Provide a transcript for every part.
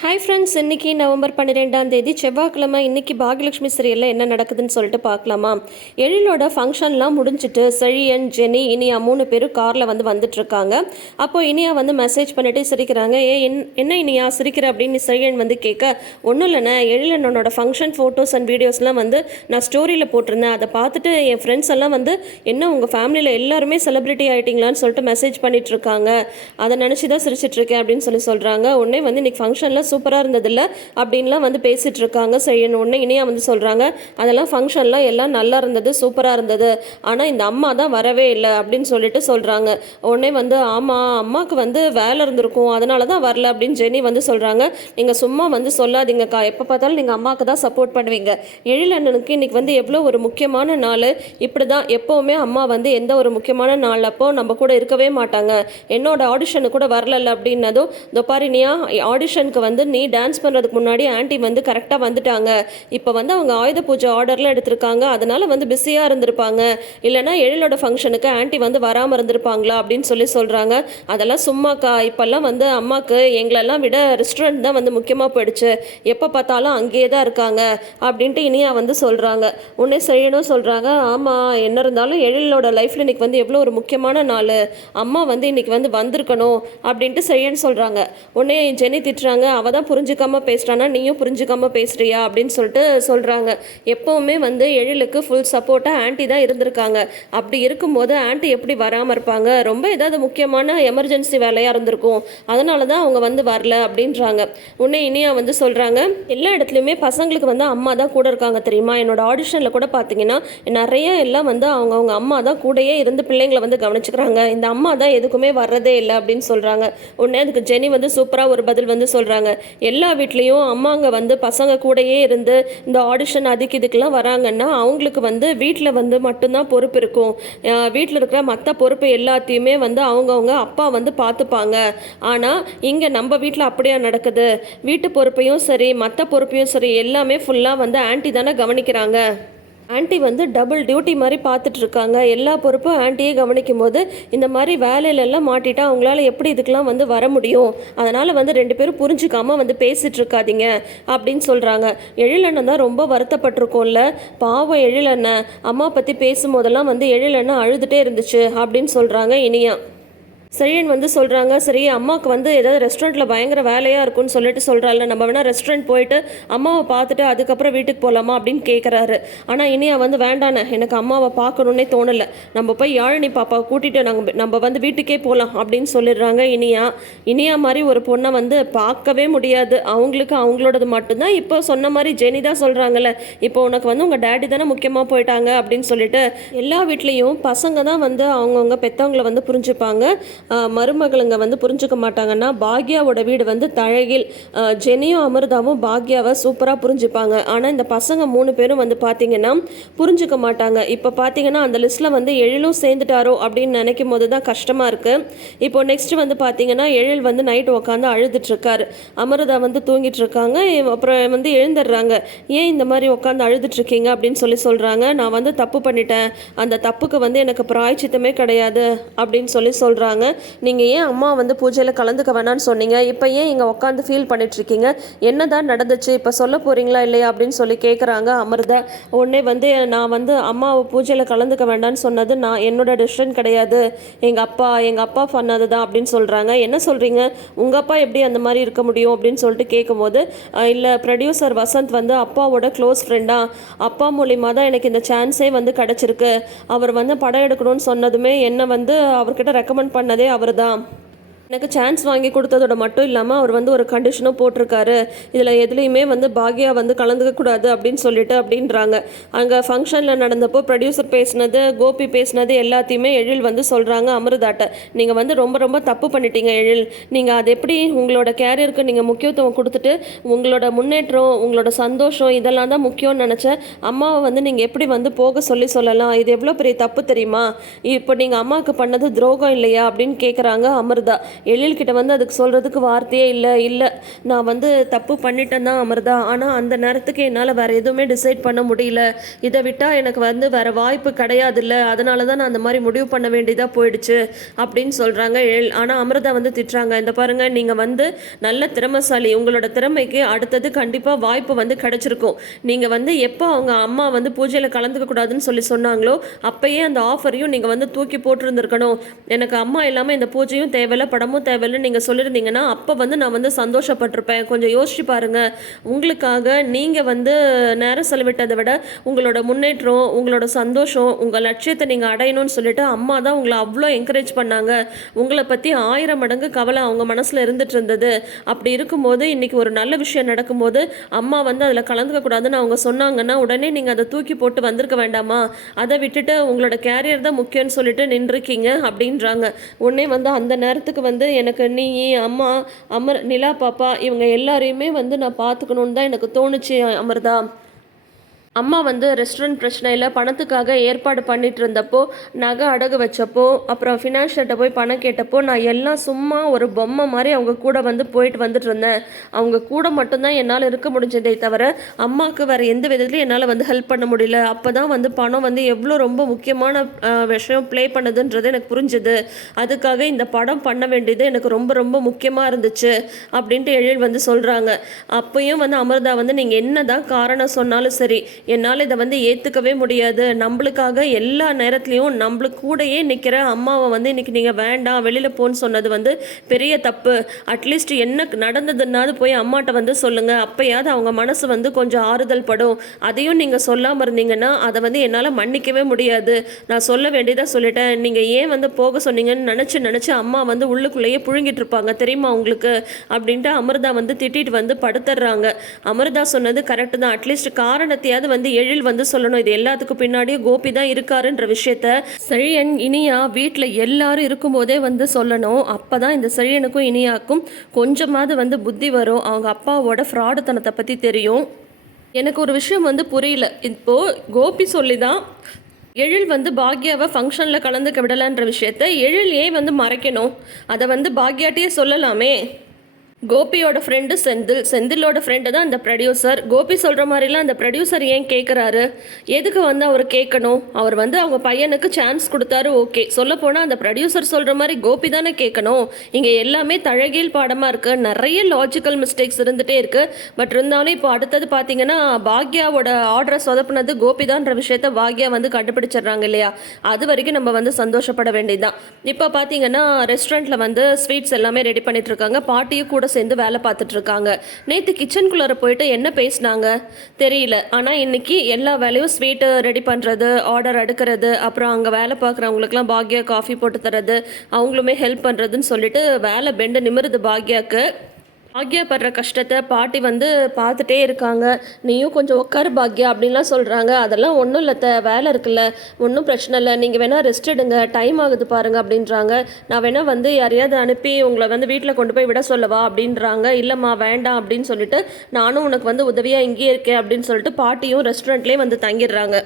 Hi friends இன்றைக்கி November பன்னிரெண்டாம் தேதி செவ்வாய்க்கிழமை இன்றைக்கி பாகியலட்சுமி சீரியலில் என்ன நடக்குதுன்னு சொல்லிட்டு பார்க்கலாமா? எழிலோட ஃபங்க்ஷன்லாம் முடிஞ்சிட்டு செழியன் ஜெனி இனியா மூணு பேரும் காரில் வந்து வந்துட்டுருக்காங்க. அப்போது அப்போ இனியா வந்து மெசேஜ் பண்ணிட்டு சிரிக்கிறாங்க. ஏ என் என்ன இனியா சிரிக்கிற? அப்படின்னு செழியன் வந்து கேட்க ஒன்றும் இல்லைண்ணே. எழிலனோட ஃபங்க்ஷன் ஃபோட்டோஸ் அண்ட் வீடியோஸ்லாம் வந்து நான் ஸ்டோரியில் போட்டிருந்தேன். அதை பார்த்துட்டு என் ஃப்ரெண்ட்ஸ் எல்லாம் வந்து என்ன உங்கள் ஃபேமிலியில் எல்லாருமே செலிப்ரிட்டி ஆகிட்டீங்களான்னு சொல்லிட்டு மெசேஜ் பண்ணிகிட்ருக்காங்க அதை நினச்சி தான் சிரிச்சிட்டு இருக்கேன் அப்படின்னு சொல்லி சொல்கிறாங்க உடனே வந்து இன்றைக்கி ஃபங்க்ஷனில் சூப்பராக இருந்ததில்ல. அப்படின்லாம் வந்து பேசிகிட்டு இருக்காங்க செய்யணும் உடனே இனியா வந்து சொல்கிறாங்க அதெல்லாம் ஃபங்க்ஷன்லாம் எல்லாம் நல்லா இருந்தது சூப்பராக இருந்தது. ஆனால் இந்த அம்மா தான் வரவே இல்லை அப்படின்னு சொல்லிட்டு சொல்கிறாங்க உடனே வந்து ஆமாம் அம்மாவுக்கு வந்து வேலை இருந்திருக்கும். அதனால தான் வரல அப்படின்னு ஜெனி வந்து சொல்கிறாங்க நீங்கள் சும்மா வந்து சொல்லாதீங்கக்கா. எப்போ பார்த்தாலும் நீங்கள் அம்மாவுக்கு தான் சப்போர்ட் பண்ணுவீங்க. எழிலண்ணனுக்கு இன்னைக்கு வந்து எவ்வளோ ஒரு முக்கியமான நாள். இப்படி தான் எப்போவுமே அம்மா வந்து எந்த ஒரு முக்கியமான நாள் அப்போ நம்ம கூட இருக்கவே மாட்டாங்க. என்னோட ஆடிஷனு கூட வரல அப்படின்னதும் இதோ ஆடிஷனுக்கு வந்து வந்து நீ டான்ஸ் பண்ணுறதுக்கு முன்னாடி ஆன்ட்டி வந்து கரெக்டாக வந்துட்டாங்க. இப்போ வந்து அவங்க ஆயுத பூஜை ஆர்டர்லாம் எடுத்திருக்காங்க. அதனால வந்து பிஸியாக இருந்திருப்பாங்க. இல்லைனா எழிலோட ஃபங்க்ஷனுக்கு ஆன்ட்டி வந்து வராமல் இருந்திருப்பாங்களா? அப்படின்னு சொல்லி சொல்கிறாங்க அதெல்லாம் சும்மாக்கா. இப்போல்லாம் வந்து அம்மாவுக்கு எங்களெல்லாம் விட ரெஸ்டாரண்ட் தான் வந்து முக்கியமாக போயிடுச்சு. எப்போ பார்த்தாலும் அங்கேயே தான் இருக்காங்க அப்படின்ட்டு இனியா வந்து சொல்கிறாங்க உன்னே செய்யணும் சொல்கிறாங்க ஆமாம் என்ன இருந்தாலும் எழிலோட லைஃப்பில் இன்னைக்கு வந்து எவ்வளோ ஒரு முக்கியமான நாள். அம்மா வந்து இன்னைக்கு வந்து வந்திருக்கணும் அப்படின்ட்டு செய்யன்னு சொல்கிறாங்க உடனே ஜெனி திட்டுறாங்க. அவள் தான் புரிஞ்சுக்காம பேசுகிறானா நீயும் புரிஞ்சுக்காம பேசுகிறியா அப்படின்னு சொல்லிட்டு சொல்கிறாங்க எப்போவுமே வந்து எழிலுக்கு ஃபுல் சப்போர்ட்டாக ஆன்ட்டி தான் இருந்திருக்காங்க. அப்படி இருக்கும்போது ஆண்டி எப்படி வராமல் இருப்பாங்க? ரொம்ப ஏதாவது முக்கியமான எமர்ஜென்சி வேலையாக இருந்திருக்கும். அதனால தான் அவங்க வந்து வரல அப்படின்றாங்க. உடனே இனியா வந்து சொல்கிறாங்க எல்லா இடத்துலையுமே பசங்களுக்கு வந்து அம்மா தான் கூட இருக்காங்க தெரியுமா? என்னோட ஆடிஷனில் கூட பார்த்தீங்கன்னா நிறைய எல்லாம் வந்து அவங்க அவங்க அம்மா தான் கூடயே இருந்து பிள்ளைங்களை வந்து கவனிச்சுக்கிறாங்க. இந்த அம்மா தான் எதுக்குமே வர்றதே இல்லை அப்படின்னு சொல்கிறாங்க உடனே அதுக்கு ஜெனி வந்து சூப்பராக ஒரு பதில் வந்து சொல்கிறாங்க எல்லா வீட்லேயும் அம்மாங்க வந்து பசங்க கூடயே இருந்து இந்த ஆடிஷன் அதுக்கு இதுக்கெல்லாம் வராங்கன்னா அவங்களுக்கு வந்து வீட்டில் வந்து மட்டும்தான் பொறுப்பு இருக்கும். வீட்டில் இருக்கிற மற்ற பொறுப்பு எல்லாத்தையுமே வந்து அவங்கவுங்க அப்பா வந்து பார்த்துப்பாங்க ஆனால் இங்கே நம்ம வீட்டில் அப்படியா நடக்குது? வீட்டு பொறுப்பையும் சரி மற்ற பொறுப்பையும் சரி எல்லாமே ஃபுல்லாக வந்து ஆன்ட்டி தானே கவனிக்கிறாங்க? ஆன்ட்டி வந்து டபுள் டியூட்டி மாதிரி பார்த்துட்டு இருக்காங்க எல்லா பொறுப்பும் ஆன்ட்டியே கவனிக்கும் போது இந்த மாதிரி வேலையிலெல்லாம் மாட்டிட்டா அவங்களால எப்படி இதுக்கெல்லாம் வந்து வர முடியும்? அதனால் வந்து ரெண்டு பேரும் புரிஞ்சுக்காம வந்து பேசிட்டு இருக்காதீங்க அப்படின்னு சொல்கிறாங்க எழிலண்ணன் தான் ரொம்ப வருத்தப்பட்டிருக்கோம்ல. பாவம் எழிலண்ணன் அம்மா பற்றி பேசும்போதெல்லாம் வந்து எழிலண்ணன் அழுதுகிட்டே இருந்துச்சு அப்படின்னு சொல்கிறாங்க இனியா. சரியன் வந்து சொல்கிறாங்க சரி அம்மாவுக்கு வந்து ஏதாவது ரெஸ்டாரண்ட்டில் பயங்கர வேலையாக இருக்கும்னு சொல்லிட்டு சொல்கிறாள் நம்ம வேணால் ரெஸ்டாரண்ட் போயிட்டு அம்மாவை பார்த்துட்டு அதுக்கப்புறம் வீட்டுக்கு போகலாமா அப்படின்னு கேட்குறாரு ஆனால் இனியா வந்து வேண்டானே எனக்கு அம்மாவை பார்க்கணுன்னே தோணலை. நம்ம போய் யாழினி பாப்பாவை கூட்டிகிட்டு நாங்கள் நம்ம வந்து வீட்டுக்கே போகலாம் அப்படின்னு சொல்லிடுறாங்க இனியா. இனியா மாதிரி ஒரு பொண்ணை வந்து பார்க்கவே முடியாது. அவங்களுக்கு அவங்களோடது மட்டும்தான். இப்போ சொன்ன மாதிரி ஜெனி தான் சொல்கிறாங்கல்ல இப்போ உனக்கு வந்து உங்கள் டேடி தானே முக்கியமாக போயிட்டாங்க அப்படின்னு சொல்லிட்டு எல்லா வீட்லேயும் பசங்க தான் வந்து அவங்கவுங்க பெற்றவங்கள வந்து புரிஞ்சுப்பாங்க. மருமகளுங்க வந்து புரிஞ்சுக்க மாட்டாங்கன்னா பாக்யாவோட வீடு வந்து தழகில் ஜெனியும் அமிர்தாவும் பாக்யாவை சூப்பராக புரிஞ்சுப்பாங்க. ஆனால் இந்த பசங்க மூணு பேரும் வந்து பார்த்தீங்கன்னா புரிஞ்சுக்க மாட்டாங்க. இப்போ பார்த்தீங்கன்னா அந்த லிஸ்ட்டில் வந்து எழிலும் சேர்ந்துட்டாரோ அப்படின்னு நினைக்கும் போது தான் கஷ்டமாக இருக்குது இப்போ நெக்ஸ்ட் வந்து பார்த்தீங்கன்னா எழில் வந்து நைட் உட்காந்து அழுதுட்ருக்காரு அமிர்தா வந்து தூங்கிட்டு இருக்காங்க அப்புறம் வந்து எழுந்துடுறாங்க. ஏன் இந்த மாதிரி உட்காந்து அழுதுட்ருக்கீங்க அப்படின்னு சொல்லி சொல்கிறாங்க நான் வந்து தப்பு பண்ணிட்டேன். அந்த தப்புக்கு வந்து எனக்கு பிராய்ச்சித்தமே கிடையாது அப்படின்னு சொல்லி சொல்கிறாங்க நீங்கள் ஏன் அம்மா வந்து பூஜையில் கலந்துக்க வேணாம்னு சொன்னீங்க? இப்போ ஏன் இங்கே உட்காந்து ஃபீல் பண்ணிட்டுருக்கீங்க? என்ன என்னதான் நடந்துச்சு? இப்போ சொல்ல போகிறீங்களா இல்லையா அப்படின்னு சொல்லி கேட்குறாங்க அமிர்தா. உடனே வந்து நான் வந்து அம்மாவை பூஜையில் கலந்துக்க வேண்டாம்னு சொன்னது நான் என்னோட டிசிஷன் கிடையாது. எங்கள் அப்பா எங்கள் அப்பா பண்ணது தான் அப்படின்னு சொல்கிறாங்க என்ன சொல்கிறீங்க உங்கள் அப்பா எப்படி அந்த மாதிரி இருக்க முடியும் அப்படின்னு சொல்லிட்டு கேட்கும்போது இல்லை ப்ரொடியூசர் வசந்த் வந்து அப்பாவோட க்ளோஸ் ஃப்ரெண்டா அப்பா மூலிமா தான் எனக்கு இந்த சான்ஸே வந்து கிடச்சிருக்கு. அவர் வந்து படம் எடுக்கணும்னு சொன்னதுமே என்னை வந்து அவர்கிட்ட ரெக்கமெண்ட் பண்ணது அவர் தான் எனக்கு சான்ஸ் வாங்கி கொடுத்ததோட மட்டும் இல்லாமல் அவர் வந்து ஒரு கண்டிஷனும் போட்டிருக்காரு. இதில் எதுலேயுமே வந்து பாக்யா வந்து கலந்துக்க கூடாது அப்படின்னு சொல்லிட்டு அப்படின்றாங்க. அங்கே ஃபங்க்ஷனில் நடந்தப்போ ப்ரொடியூசர் பேசினது கோபி பேசினது எல்லாத்தையுமே எழில் வந்து சொல்கிறாங்க அமிர்தாட்ட. நீங்கள் வந்து ரொம்ப ரொம்ப தப்பு பண்ணிட்டீங்க எழில். நீங்கள் அது எப்படி உங்களோட கேரியருக்கு நீங்கள் முக்கியத்துவம் கொடுத்துட்டு உங்களோட முன்னேற்றம் உங்களோட சந்தோஷம் இதெல்லாம் தான் முக்கியம்னு நினச்சேன் அம்மாவை வந்து நீங்கள் எப்படி வந்து போக சொல்லி சொல்லலாம்? இது எவ்வளோ பெரிய தப்பு தெரியுமா? இப்போ நீங்கள் அம்மாவுக்கு பண்ணது துரோகம் இல்லையா அப்படின்னு கேட்குறாங்க அமிர்தா. எழில்கிட்ட வந்து அதுக்கு சொல்கிறதுக்கு வார்த்தையே இல்லை இல்லை. நான் வந்து தப்பு பண்ணிட்டேன் தான் அமிர்தா. ஆனால் அந்த நேரத்துக்கு என்னால் வேறு எதுவுமே டிசைட் பண்ண முடியல. இதை விட்டால் எனக்கு வந்து வேறு வாய்ப்பு கிடையாதுல்ல. அதனால தான் நான் அந்த மாதிரி முடிவு பண்ண வேண்டியதாக போயிடுச்சு அப்படின்னு சொல்கிறாங்க எழில். ஆனால் அமிர்தா வந்து திட்டுறாங்க இந்த பாருங்கள் நீங்கள் வந்து நல்ல திறமைசாலி. உங்களோட திறமைக்கு அடுத்தது கண்டிப்பாக வாய்ப்பு வந்து கிடைச்சிருக்கும். நீங்கள் வந்து எப்போ அவங்க அம்மா வந்து பூஜையில் கலந்துக்க கூடாதுன்னு சொல்லி சொன்னாங்களோ அப்பயே அந்த ஆஃபரையும் நீங்கள் வந்து தூக்கி போட்டிருந்துருக்கணும். எனக்கு அம்மா இல்லாமல் இந்த பூஜையும் தேவையில்ல படமும் தேவையில்லை நீங்கள் சொல்லியிருந்தீங்கன்னா அப்போ வந்து நான் வந்து சந்தோஷப்பட்டிருப்பேன். கொஞ்சம் யோசிச்சு பாருங்க. உங்களுக்காக நீங்கள் வந்து நேரம் செலவிட்டதை விட உங்களோட முன்னேற்றம் உங்களோட சந்தோஷம் உங்கள் லட்சியத்தை நீங்கள் அடையணும்னு சொல்லிட்டு அம்மா தான் உங்களை அவ்வளோ என்கரேஜ் பண்ணாங்க. உங்களை பற்றி ஆயிரம் மடங்கு கவலை அவங்க மனசில் இருந்துட்டு இருந்தது. அப்படி இருக்கும்போது இன்னைக்கு ஒரு நல்ல விஷயம் நடக்கும்போது அம்மா வந்து அதில் கலந்துக்கக்கூடாதுன்னு அவங்க சொன்னாங்கன்னா உடனே நீங்கள் அதை தூக்கி போட்டு வந்திருக்க வேண்டாமா? அதை விட்டுட்டு உங்களோட கேரியர் தான் முக்கியம்னு சொல்லிட்டு நின்றுருக்கீங்க அப்படின்றாங்க. உடனே வந்து அந்த நேரத்துக்கு வந்து வந்து எனக்கு நீ அம்மா அமர் நிலா பாப்பா இவங்க எல்லாரையுமே வந்து நான் பார்த்துக்கணுன்னு தான் எனக்கு தோணுச்சு அமர்தா. அம்மா வந்து ரெஸ்டாரண்ட் பிரச்சனையில் பணத்துக்காக ஏற்பாடு பண்ணிட்டு இருந்தப்போ நகை அடகு வச்சப்போ அப்புறம் ஃபினான்ஷியல்கிட்ட போய் பணம் கேட்டப்போ நான் எல்லாம் சும்மா ஒரு பொம்மை மாதிரி அவங்க கூட வந்து போயிட்டு வந்துட்டு இருந்தேன் அவங்க கூட மட்டும்தான் என்னால் இருக்க முடிஞ்சதே தவிர அம்மாவுக்கு வேறு எந்த விதத்துலையும் என்னால் வந்து ஹெல்ப் பண்ண முடியல. அப்போ தான் வந்து பணம் வந்து எவ்வளோ ரொம்ப முக்கியமான விஷயம் ப்ளே பண்ணுதுன்றது எனக்கு புரிஞ்சுது. அதுக்காக இந்த படம் பண்ண வேண்டியது எனக்கு ரொம்ப ரொம்ப முக்கியமாக இருந்துச்சு அப்படின்ட்டு எழில் வந்து சொல்கிறாங்க அப்பயும் வந்து அமிர்தா வந்து நீங்கள் என்ன தான் காரணம் சொன்னாலும் சரி என்னால் இதை வந்து ஏற்றுக்கவே முடியாது. நம்மளுக்காக எல்லா நேரத்துலையும் நம்மளுக்கு கூடயே நிற்கிற அம்மாவை வந்து இன்னைக்கு நீங்கள் வேண்டாம் வெளியில் போன்னு சொன்னது வந்து பெரிய தப்பு. அட்லீஸ்ட் என்ன நடந்ததுன்னாவது போய் அம்மாட்ட வந்து சொல்லுங்கள் அப்பயாவது அவங்க மனசு வந்து கொஞ்சம் ஆறுதல் படும். அதையும் நீங்கள் சொல்லாமல் இருந்தீங்கன்னா அதை வந்து என்னால் மன்னிக்கவே முடியாது. நான் சொல்ல வேண்டியதாக சொல்லிட்டேன். நீங்கள் ஏன் வந்து போக சொன்னீங்கன்னு நினச்சி நினச்சி அம்மா வந்து உள்ளுக்குள்ளேயே புழுங்கிட்டு இருப்பாங்க. தெரியுமா உங்களுக்கு? அப்படின்ட்டு அமிர்தா வந்து திட்டிட்டு வந்து படுத்துடுறாங்க. அமிர்தா சொன்னது கரெக்டு தான். அட்லீஸ்ட் காரணத்தையாவது வந்து எழில் வந்து சொல்லணும். இது எல்லாத்துக்கும் பின்னாடியும் கோபி தான் இருக்காருன்ற விஷயத்த செழியன் இனியா வீட்டில் எல்லாரும் இருக்கும்போதே வந்து சொல்லணும். அப்போ தான் இந்த செழியனுக்கும் இனியாக்கும் கொஞ்சமாவது வந்து புத்தி வரும். அவங்க அப்பாவோட ஃப்ராடுத்தனத்தை பற்றி தெரியும். எனக்கு ஒரு விஷயம் வந்து புரியல. இப்போ கோபி சொல்லி தான் எழில் வந்து பாக்யாவை ஃபங்க்ஷனில் கலந்துக்க விடலான்ற விஷயத்த எழில் ஏன் வந்து மறைக்கணும்? அதை வந்து பாக்யாட்டையே சொல்லலாமே. கோபியோட ஃப்ரெண்டு செந்தில். செந்திலோட ஃப்ரெண்டு தான் அந்த ப்ரொடியூசர் கோபி சொல்கிற மாதிரிலாம் அந்த ப்ரொடியூசர் ஏன் கேட்குறாரு எதுக்கு வந்து அவர் கேட்கணும் அவர் வந்து அவங்க பையனுக்கு சான்ஸ் கொடுத்தாரு ஓகே சொல்லப்போனால் அந்த ப்ரொடியூசர் சொல்கிற மாதிரி கோபி தானே கேட்கணும் இங்கே எல்லாமே தழகீழ் பாடமாக இருக்குது நிறைய லாஜிக்கல் மிஸ்டேக்ஸ் இருந்துகிட்டே இருக்குது பட் இருந்தாலும் இப்போ அடுத்தது பார்த்தீங்கன்னா பாக்யாவோட ஆர்டரை சொதப்புனது கோபி தான்ற விஷயத்த பாக்யா வந்து கண்டுபிடிச்சிடுறாங்க இல்லையா? அது வரைக்கும் நம்ம வந்து சந்தோஷப்பட வேண்டியதுதான். இப்போ பார்த்தீங்கன்னா ரெஸ்டாரண்ட்டில் வந்து ஸ்வீட்ஸ் எல்லாமே ரெடி பண்ணிட்டு இருக்காங்க. பாட்டியும் கூட சேர்ந்து வேலை பார்த்துட்டு இருக்காங்க நேற்று கிச்சனுக்குள்ளார போயிட்டு என்ன பேசினாங்க? தெரியல. ஆனால் இன்னைக்கு எல்லா வேலையும் ஸ்வீட்டு ரெடி பண்ணுறது ஆர்டர் எடுக்கிறது அப்புறம் அங்கே வேலை பார்க்குறவங்களுக்குலாம் பாக்யா காஃபி போட்டு தரது அவங்களுமே ஹெல்ப் பண்ணுறதுன்னு சொல்லிட்டு வேலை பெண்டு நிமிருது பாக்யாக்கு. பாக்யா படுற கஷ்டத்தை பாட்டி வந்து பார்த்துட்டே இருக்காங்க. நீயும் கொஞ்சம் உட்காரு பாக்யா அப்படின்லாம் சொல்கிறாங்க அதெல்லாம் ஒன்றும் இல்லை த வேலை இருக்குல்ல. ஒன்றும் பிரச்சனை இல்லை. நீங்கள் வேணால் ரெஸ்ட் எடுங்க. டைம் ஆகுது பாருங்க அப்படின்றாங்க. நான் வேணால் வந்து யாரையாவது அனுப்பி உங்களை வந்து வீட்டில் கொண்டு போய் விட சொல்லவா அப்படின்றாங்க. இல்லைம்மா வேண்டாம் அப்படின்னு சொல்லிட்டு நானும் உனக்கு வந்து உதவியாக இங்கேயே இருக்கேன் அப்படின்னு சொல்லிட்டு பாட்டியும் ரெஸ்டாரண்ட்லேயே வந்து தங்கிடுறாங்க.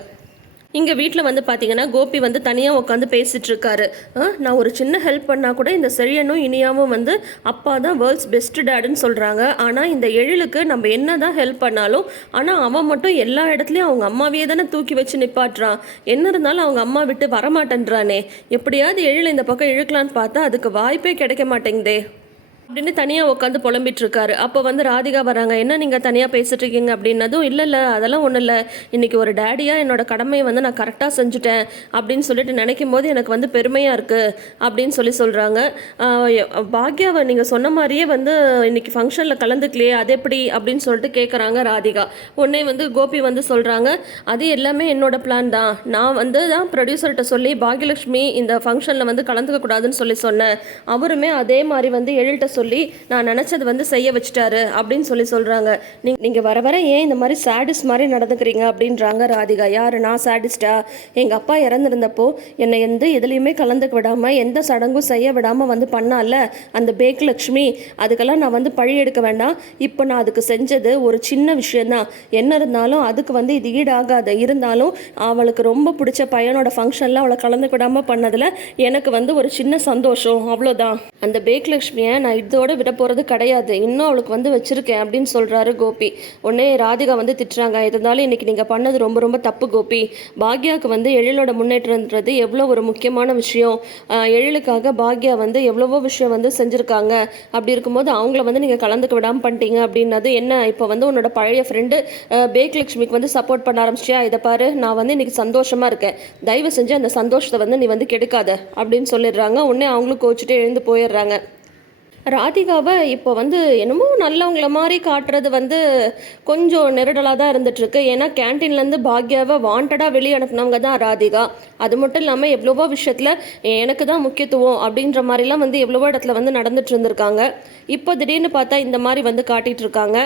இங்கே வீட்டில் வந்து பார்த்தீங்கன்னா கோபி வந்து தனியாக உட்காந்து பேசிகிட்டு இருக்காரு ஆ, நான் ஒரு சின்ன ஹெல்ப் பண்ணால் கூட இந்த செழியனும் இனியாவும் வந்து அப்பா தான் வேர்ல்ட்ஸ் பெஸ்ட் டேடுன்னு சொல்கிறாங்க ஆனால் இந்த எழிலுக்கு நம்ம என்ன தான் ஹெல்ப் பண்ணாலும் ஆனால் அவன் மட்டும் எல்லா இடத்துலையும் அவங்க அம்மாவையே தானே தூக்கி வச்சு நிப்பாட்டுறான். என்ன இருந்தாலும் அவங்க அம்மா விட்டு வரமாட்டேன்றானே. எப்படியாவது எழில் இந்த பக்கம் இழுக்கலான்னு பார்த்தா அதுக்கு வாய்ப்பே கிடைக்க மாட்டேங்குதே. அப்படின்னு தனியாக உட்காந்து புலம்பிட்டு இருக்காரு அப்போ வந்து ராதிகா வராங்க என்ன நீங்கள் தனியாக பேசிட்டு இருக்கீங்க அப்படின்னதும் இல்லை இல்லை அதெல்லாம் ஒன்றும் இல்லை. இன்னைக்கு ஒரு டேடியாக என்னோட கடமையை வந்து நான் கரெக்டாக செஞ்சுட்டேன். அப்படின்னு சொல்லிட்டு நினைக்கும் போது எனக்கு வந்து பெருமையாக இருக்குது அப்படின்னு சொல்லி சொல்கிறாங்க பாக்யாவை நீங்கள் சொன்ன மாதிரியே வந்து இன்னைக்கு ஃபங்க்ஷனில் கலந்துக்கலையே அது எப்படி? அப்படின்னு சொல்லிட்டு கேட்குறாங்க ராதிகா. உடனே வந்து கோபி வந்து சொல்கிறாங்க அது எல்லாமே என்னோட பிளான் தான். நான் வந்து தான் ப்ரொடியூசர்கிட்ட சொல்லி பாக்யலட்சுமி இந்த ஃபங்க்ஷனில் வந்து கலந்துக்க கூடாதுன்னு சொல்லி சொன்னேன். அவருமே அதே மாதிரி வந்து எழில்கிட்ட சொல்லி நான் நினச்சது வந்து செய்ய வச்சுட்டாரு அப்படின்னு சொல்லி சொல்கிறாங்க நீ நீங்கள் வர வர ஏன் இந்த மாதிரி சேடிஸ் மாதிரி நடந்துக்கிறீங்க அப்படின்றாங்க ராதிகா. யார்? நான் சேடிஸ்டா எங்கள் அப்பா இறந்துருந்தப்போ என்னை எந்த எதுலேயுமே கலந்துக்க விடாமல் எந்த சடங்கும் செய்ய விடாமல் வந்து பண்ணால அந்த பேக் லக்ஷ்மி அதுக்கெல்லாம் நான் வந்து பழி எடுக்க வேண்டாம். இப்போ நான் அதுக்கு செஞ்சது ஒரு சின்ன விஷயந்தான் என்ன இருந்தாலும் அதுக்கு வந்து இது ஈடாகாது. இருந்தாலும் அவளுக்கு ரொம்ப பிடிச்ச பையனோட ஃபங்க்ஷனில் அவளை கலந்துக்க விடாமல் பண்ணதில் எனக்கு வந்து ஒரு சின்ன சந்தோஷம். அவ்வளோதான் அந்த பேக் லக்ஷ்மியை நான் இதோட விட போகிறது கிடையாது. இன்னும் அவளுக்கு வந்து வச்சிருக்கேன் அப்படின்னு சொல்கிறாரு கோபி. உடனே ராதிகா வந்து திட்டுறாங்க. இருந்தாலும் இன்னைக்கு நீங்கள் பண்ணது ரொம்ப ரொம்ப தப்பு கோபி. பாக்யாவுக்கு வந்து எழிலோட முன்னேற்றம்ன்றது எவ்வளோ ஒரு முக்கியமான விஷயம். எழிலுக்காக பாக்யா வந்து எவ்வளவோ விஷயம் வந்து செஞ்சுருக்காங்க. அப்படி இருக்கும்போது அவங்கள வந்து நீங்கள் கலந்துக்க விடாமல் பண்ணிட்டீங்க அப்படின்னது என்ன? இப்போ வந்து உன்னோட பழைய ஃப்ரெண்டு பேக் லக்ஷ்மிக்கு வந்து சப்போர்ட் பண்ண ஆரம்பிச்சியா இதை பாரு நான் வந்து இன்னைக்கு சந்தோஷமாக இருக்கேன். தயவு செஞ்சு அந்த சந்தோஷத்தை வந்து நீ வந்து கெடுக்காத அப்படின்னு சொல்லிடுறாங்க. உடனே அவங்களும் கோச்சிட்டு எழுந்து போயிடுறாங்க. ராதிகாவை இப்போ வந்து என்னமோ நல்லவங்கள மாதிரி காட்டுறது வந்து கொஞ்சம் நெருடலாக தான் இருந்துகிட்ருக்கு ஏன்னா கேன்டீன்லேருந்து பாக்யாவை வாண்டடாக வெளியே அனுப்புனவங்க தான் ராதிகா. அது மட்டும் இல்லாமல் எவ்வளவோ விஷயத்தில் எனக்கு தான் முக்கியத்துவம் அப்படின்ற மாதிரிலாம் வந்து எவ்வளவோ இடத்துல வந்து நடந்துட்டு இருந்திருக்காங்க. இப்போ திடீர்னு பார்த்தா இந்த மாதிரி வந்து காட்டிகிட்டு இருக்காங்க.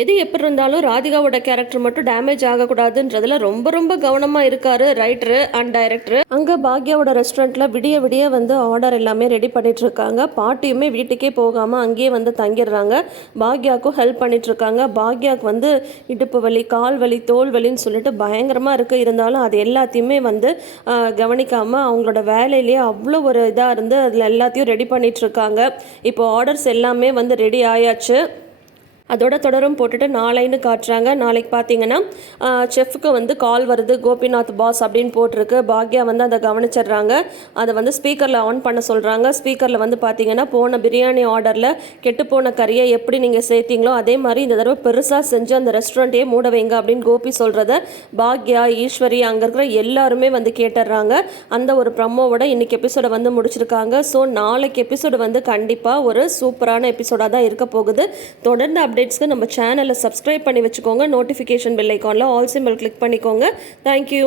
எது எப்படி இருந்தாலும் ராதிகாவோட கேரக்டர் மட்டும் டேமேஜ் ஆகக்கூடாதுன்றதுல ரொம்ப ரொம்ப கவனமாக இருக்காரு ரைட்டரு அண்ட் டைரக்டரு அங்கே பாக்யாவோட ரெஸ்டாரண்ட்டில் விடிய விடிய வந்து ஆர்டர் எல்லாமே ரெடி பண்ணிட்டு இருக்காங்க பாட்டியுமே வீட்டுக்கே போகாமல் அங்கேயே வந்து தங்கிடுறாங்க. பாக்யாவுக்கும் ஹெல்ப் பண்ணிட்டு இருக்காங்க பாக்யாவுக்கு வந்து இடுப்பு வலி கால் வலி தோல் வலின்னு சொல்லிட்டு பயங்கரமாக இருக்குது இருந்தாலும் அது எல்லாத்தையுமே வந்து கவனிக்காமல் அவங்களோட வேலையிலேயே அவ்வளோ ஒரு இதாக இருந்து அதில் எல்லாத்தையும் ரெடி பண்ணிட்டு இருக்காங்க இப்போ ஆர்டர்ஸ் எல்லாமே வந்து ரெடி ஆயாச்சு. அதோட தொடரும் போட்டுட்டு நாளைன்னு காட்டுறாங்க. நாளைக்கு பார்த்தீங்கன்னா செஃப்க்கு வந்து கால் வருது. கோபிநாத் பாஸ் அப்படின்னு போட்டிருக்கு. பாக்யா வந்து அதை கவனிச்சிடுறாங்க. அதை வந்து ஸ்பீக்கரில் ஆன் பண்ண சொல்கிறாங்க ஸ்பீக்கரில் வந்து பார்த்தீங்கன்னா போன பிரியாணி ஆர்டரில் கெட்டுப்போன கறியை எப்படி நீங்கள் சேர்த்தீங்களோ அதே மாதிரி இந்த தடவை பெருசாக செஞ்சு அந்த ரெஸ்டாரண்ட்டையே மூட வைங்க அப்படின்னு கோபி சொல்கிறத பாக்யா ஈஸ்வரி அங்கே இருக்கிற எல்லாருமே வந்து கேட்டுடுறாங்க. அந்த ஒரு ப்ரமோவோட இன்னைக்கு எபிசோடை வந்து முடிச்சிருக்காங்க. ஸோ நாளைக்கு எபிசோடு வந்து கண்டிப்பாக ஒரு சூப்பரான எபிசோடாக தான் இருக்க போகுது. தொடர்ந்து அப்டேட்ஸ்க்கு நம்ம சேனலை சப்ஸ்கிரைப் பண்ணி வச்சுக்கோங்க. நோட்டிஃபிகேஷன் பெல் ஐக்கானில் ஆல் சிம்பிள் கிளிக் பண்ணிக்கோங்க. Thank you